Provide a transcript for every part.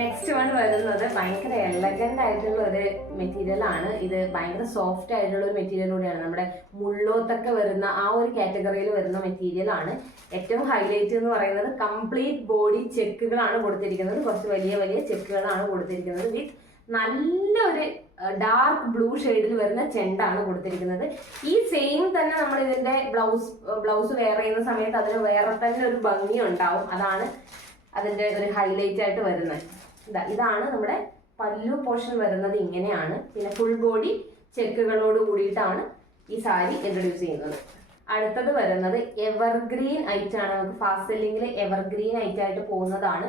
Next one വരുന്നത് ഭയങ്കര elegant ആയിട്ടുള്ള ഒരു മെറ്റീരിയൽ ആണ്. ഇത് ഭയങ്കര സോഫ്റ്റ് ആയിട്ടുള്ള ഒരു മെറ്റീരിയൽ കൂടിയാണ്. നമ്മുടെ മുള്ളോത്തൊക്കെ വരുന്ന ആ ഒരു കാറ്റഗറിയിൽ വരുന്ന മെറ്റീരിയൽ ആണ്. ഏറ്റവും ഹൈലൈറ്റ് എന്ന് പറയുന്നത് കംപ്ലീറ്റ് ബോഡി ചെക്കുകളാണ് കൊടുത്തിരിക്കുന്നത്. കുറച്ച് വലിയ വലിയ ചെക്കുകളാണ് കൊടുത്തിരിക്കുന്നത്. വിത്ത് നല്ലൊരു ഡാർക്ക് ബ്ലൂ ഷെയ്ഡിൽ വരുന്ന ചെണ്ടാണ് കൊടുത്തിരിക്കുന്നത്. ഈ സെയിം തന്നെ നമ്മൾ ഇതിന്റെ ബ്ലൗസ് വെയർ ചെയ്യുന്ന സമയത്ത് അതിന് വേറെ തന്നെ ഒരു ഭംഗി ഉണ്ടാവും. അതാണ് അതിന്റെ ഒരു ഹൈലൈറ്റ് ആയിട്ട് വരുന്നത്. ഇതാണ് നമ്മുടെ പല്ലു പോർഷൻ വരുന്നത്. ഇങ്ങനെയാണ്. പിന്നെ ഫുൾ ബോഡി ചെക്കുകളോട് കൂടിയിട്ടാണ് ഈ സാരി ഇൻട്രൊഡ്യൂസ് ചെയ്യുന്നത്. അടുത്തത് വരുന്നത് എവർഗ്രീൻ ഐറ്റം ആണ്. നമുക്ക് ഫാസ്റ്റ് സെല്ലിംഗിൽ എവർഗ്രീൻ ഐറ്റം ആയിട്ട് പോകുന്നതാണ്.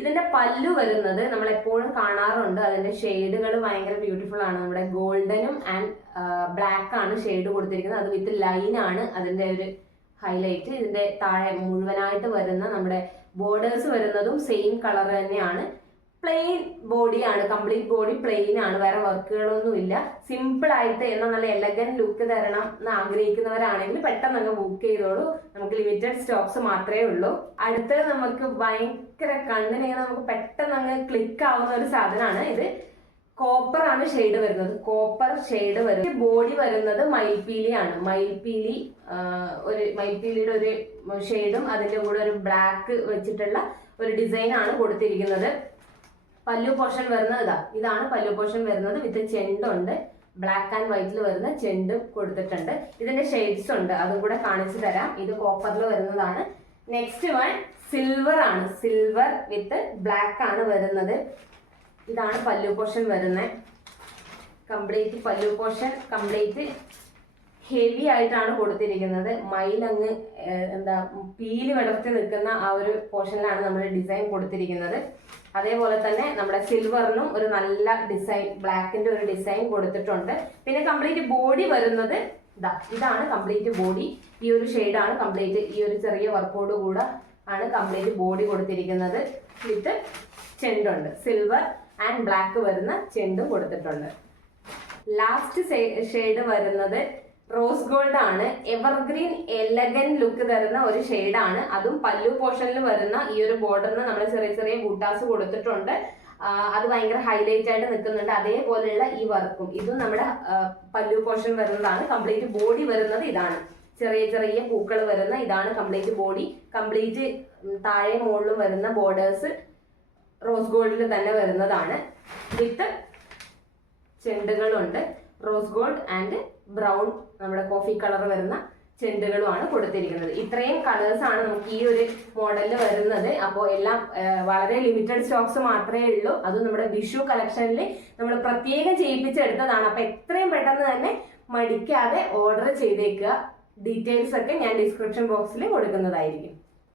ഇതിന്റെ പല്ലു വരുന്നത് നമ്മൾ എപ്പോഴും കാണാറുണ്ട്. അതിന്റെ ഷെയ്ഡുകൾ ഭയങ്കര ബ്യൂട്ടിഫുൾ ആണ്. നമ്മുടെ ഗോൾഡനും ആൻഡ് ബ്ലാക്ക് ആണ് ഷെയ്ഡ് കൊടുത്തിരിക്കുന്നത്. അത് വിത്ത് ലൈൻ ആണ് അതിന്റെ ഒരു ഹൈലൈറ്റ്. ഇതിന്റെ താഴെ മുഴുവനായിട്ട് വരുന്ന നമ്മുടെ ബോർഡേഴ്സ് വരുന്നതും സെയിം കളർ തന്നെയാണ്. പ്ലെയിൻ ബോഡിയാണ്. കംപ്ലീറ്റ് ബോഡി പ്ലെയിൻ ആണ്. വേറെ വർക്കുകളൊന്നും ഇല്ല. സിമ്പിൾ ആയിട്ട് എന്നാൽ നല്ല എലഗന്റ് ലുക്ക് തരണം എന്ന് ആഗ്രഹിക്കുന്നവരാണെങ്കിൽ പെട്ടെന്ന് അങ്ങ് ബുക്ക് ചെയ്തോളൂ. നമുക്ക് ലിമിറ്റഡ് സ്റ്റോക്സ് മാത്രമേ ഉള്ളൂ. അടുത്തത് നമുക്ക് ഭയങ്കര കണ്ണിനെ നമുക്ക് പെട്ടെന്ന് അങ്ങ് ക്ലിക്ക് ആവുന്ന ഒരു സാധനമാണ്. ഇത് കോപ്പർ ആണ് ഷെയ്ഡ് വരുന്നത്. കോപ്പർ ഷെയ്ഡ് വരും. ബോഡി വരുന്നത് മയിൽപീലിയാണ്. മയിൽപീലിയുടെ ഒരു ഷെയ്ഡും അതിന്റെ കൂടെ ഒരു ബ്ലാക്ക് വെച്ചിട്ടുള്ള ഒരു ഡിസൈൻ ആണ് കൊടുത്തിരിക്കുന്നത്. പല്ലു പോർഷൻ വരുന്നത് ഇതാണ് പല്ലു പോർഷൻ വരുന്നത്. വിത്ത് ചെണ്ടുണ്ട്. ബ്ലാക്ക് ആൻഡ് വൈറ്റിൽ വരുന്ന ചെണ്ടും കൊടുത്തിട്ടുണ്ട്. ഇതിന്റെ ഷെയ്ഡ്സ് ഉണ്ട്, അതും കൂടെ കാണിച്ചു തരാം. ഇത് കോപ്പറിൽ വരുന്നതാണ്. നെക്സ്റ്റ് വൺ സിൽവർ ആണ്. സിൽവർ വിത്ത് ബ്ലാക്ക് ആണ് വരുന്നത്. ഇതാണ് പല്ലു പോർഷൻ വരുന്നത്. കംപ്ലീറ്റ് പല്ലു പോർഷൻ കംപ്ലീറ്റ് ഹെവി ആയിട്ടാണ് കൊടുത്തിരിക്കുന്നത്. മയിലങ്ങ് പീല് വിടർത്തി നിൽക്കുന്ന ആ ഒരു പോർഷനിലാണ് നമ്മുടെ ഡിസൈൻ കൊടുത്തിരിക്കുന്നത്. അതേപോലെ തന്നെ നമ്മുടെ സിൽവറിനും ഒരു നല്ല ഡിസൈൻ, ബ്ലാക്കിന്റെ ഒരു ഡിസൈൻ കൊടുത്തിട്ടുണ്ട്. പിന്നെ കംപ്ലീറ്റ് ബോഡി വരുന്നത് ഇതാണ് കംപ്ലീറ്റ് ബോഡി. ഈ ഒരു ഷെയ്ഡാണ് കംപ്ലീറ്റ്. ഈ ഒരു ചെറിയ വർക്കോട് കൂടെ ആണ് കംപ്ലീറ്റ് ബോഡി കൊടുത്തിരിക്കുന്നത്. വിത്ത് ചെണ്ടുണ്ട്. സിൽവർ ആൻഡ് ബ്ലാക്ക് വരുന്ന ചെണ്ടും കൊടുത്തിട്ടുണ്ട്. ലാസ്റ്റ് ഷെയ്ഡ് വരുന്നത് റോസ് ഗോൾഡ് ആണ്. എവർഗ്രീൻ എലഗന്റ് ലുക്ക് തരുന്ന ഒരു ഷെയ്ഡാണ്. അതും പല്ലു പോർഷനിൽ വരുന്ന ഈ ഒരു ബോർഡറിന് നമ്മൾ ചെറിയ ചെറിയ ബൂട്ടാസ് കൊടുത്തിട്ടുണ്ട്. അത് ഭയങ്കര ഹൈലൈറ്റ് ആയിട്ട് നിൽക്കുന്നുണ്ട്. അതേപോലെയുള്ള ഈ വർക്കും ഇതും നമ്മുടെ പല്ലു പോർഷൻ വരുന്നതാണ്. കംപ്ലീറ്റ് ബോഡി വരുന്നത് ഇതാണ്. ചെറിയ ചെറിയ പൂക്കൾ വരുന്ന ഇതാണ് കംപ്ലീറ്റ് ബോഡി. കംപ്ലീറ്റ് താഴെ മുകളിലും വരുന്ന ബോർഡേഴ്സ് റോസ് ഗോൾഡിൽ തന്നെ വരുന്നതാണ്. വിത്ത് ചെണ്ടുകളുണ്ട്. റോസ് ഗോൾഡ് ആൻഡ് ബ്രൗൺ നമ്മുടെ കോഫി കളർ വരുന്ന ചെണ്ടുകളുമാണ് കൊടുത്തിരിക്കുന്നത്. ഇത്രയും കളേഴ്സ് ആണ് നമുക്ക് ഈ ഒരു മോഡലിൽ വരുന്നത്. അപ്പോൾ എല്ലാം വളരെ ലിമിറ്റഡ് സ്റ്റോക്സ് മാത്രമേ ഉള്ളൂ. അതും നമ്മുടെ വിഷു കളക്ഷനിൽ നമ്മൾ പ്രത്യേകം ചെയ്യിപ്പിച്ചെടുത്തതാണ്. അപ്പൊ എത്രയും പെട്ടെന്ന് തന്നെ മടിക്കാതെ ഓർഡർ ചെയ്തേക്കുക. ഡീറ്റെയിൽസ് ഒക്കെ ഞാൻ ഡിസ്ക്രിപ്ഷൻ ബോക്സിൽ കൊടുക്കുന്നതായിരിക്കും.